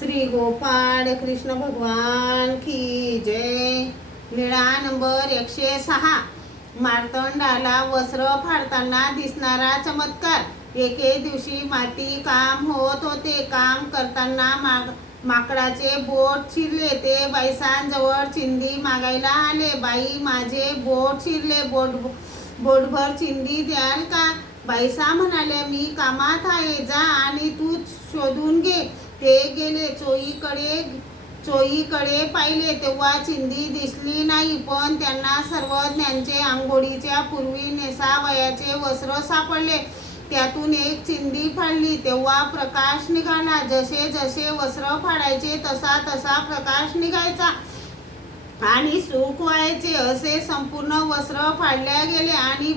श्री गोपाळ कृष्ण भगवान की जय। लीळा नंबर 106। मार्तंडाला वस्त्र फाडताना दिसणारा चमत्कार। एके दिवशी माती काम होत होते। काम करताना माकडाचे बोट चिरले। ते बाईसांजवळ चिंदी मागायला आले। बाई, माझे बोट चिरले, बोटभर चिंदी द्याल का? बाईसा म्हणाल्या, मी कामात आहे, जा आणि तूच शोधून घे। ते गेले। चोहीकडे पाहिले तेव्हा चिंदी दिसली नाही, पण त्यांना सर्वज्ञांचे आंघोळीच्या पूर्वी नेसावयाचे वस्त्र सापडले। त्यातून एक चिंदी फाडली तेव्हा प्रकाश निघाला। जसे जसे वस्त्र फाडायचे तसा तसा प्रकाश निघायचा आणि सुख व्हायचे। असे संपूर्ण वस्त्र फाडल्या गेले आणि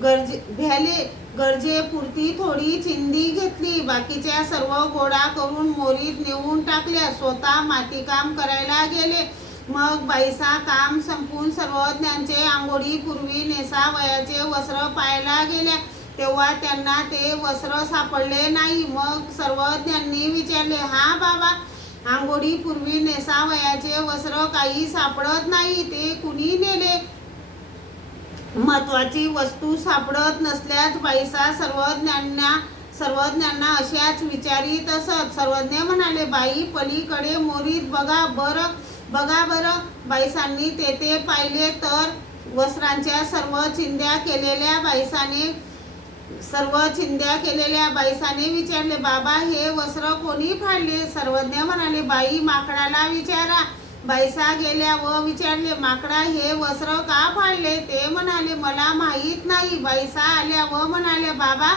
भ्याले गरजेपुरती थोडी चिंदी घेतली। बाकीच्या सर्व गोळा करून मोरीत नेऊन टाकल्या। स्वतः मातीकाम करायला गेले। मग बाईसा काम संपून सर्वज्ञांचे आंघोळीपूर्वी नेसावयाचे वस्त्र पाहायला गेल्या तेव्हा त्यांना ते वस्त्र सापडले नाही। मग सर्वज्ञांनी विचारले, हा बाबा, आंघोळीपूर्वी नेसावयाचे वस्त्र काही सापडत नाही, ते कुणी नेले? महत्वाची वस्तू सापडत नसल्यास बाईसा सर्वज्ञांना अशाच विचारित असत। सर्वज्ञ म्हणाले, बाई, पलीकडे मोरीत बघा बरं। बाईसांनी तेथे पाहिले तर वस्त्रांच्या सर्व चिंध्या केलेल्या बाईसाने विचारले, बाबा, हे वस्त्र कोणी फाडले? सर्वज्ञ म्हणाले, बाई, माकडाला विचारा। बाईसा गेल्या व विचारले, माकडा, हे वस्त्र का फाडले? ते म्हणाले, मला माहीत नाही। बाईसा आल्या व म्हणाल्या, बाबा,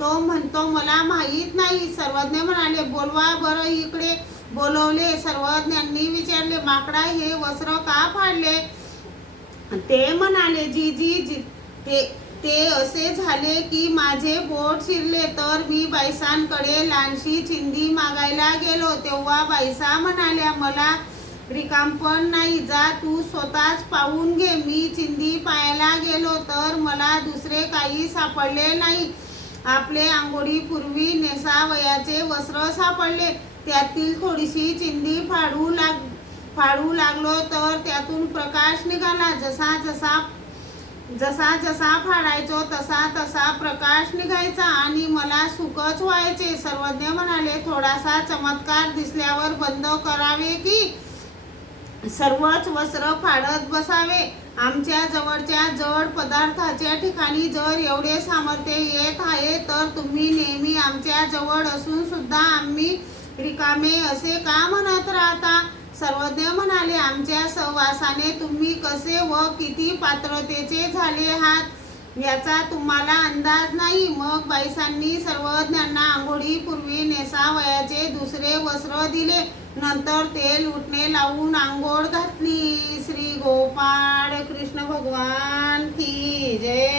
तो म्हणतो मला माहीत नाही। सर्वज्ञ म्हणाले, बोलवा बरं इकडे। बोलवले। सर्वज्ञांनी विचारले, माकडा, हे वस्त्र का फाडले? ते म्हणाले, जी ते असे झाले की माझे बोट चिरले, तर मी बाईसांकडे लहानशी चिंदी मागायला गेलो तेव्हा बाईसा म्हणाल्या, मला रिकामपण नाही, जा तू स्वतःच पाहून घे। मी चिंदी पाहायला गेलो तर मला दुसरे काही सापडले नाही। आपले आंघोळीपूर्वी नेसावयाचे वस्त्र सापडले। त्यातील थोडीशी चिंदी फाडू लागलो तर त्यातून प्रकाश निघाला। जसा जसा फाडायचो तसा तसा प्रकाश निघायचा आणि मला सुखच व्हायचे। सर्वज्ञ म्हणाले, थोडासा चमत्कार दिसल्यावर बंद करावे की सर्वच वस्त्र फाडत बसावे? आमच्या जवळच्या जड पदार्थाच्या ठिकाणी जर एवढे सामर्थ्य येत आहे तर तुम्ही नेहमी आमच्या जवळ असून सुद्धा आम्ही रिकामे असे का म्हणत राहता? सर्वज्ञ म्हणाले, आमच्या सहवासाने तुम्ही कसे व किती पात्रतेचे झाले आहात याचा तुम्हाला अंदाज नाही। मग बाईसांनी सर्वज्ञांना आंघोळीपूर्वी नेसावयाचे दुसरे वस्त्र दिले। नंतर तेल उठणे लावून आंघोळ घातली। श्री गोपाळ कृष्ण भगवान की जय।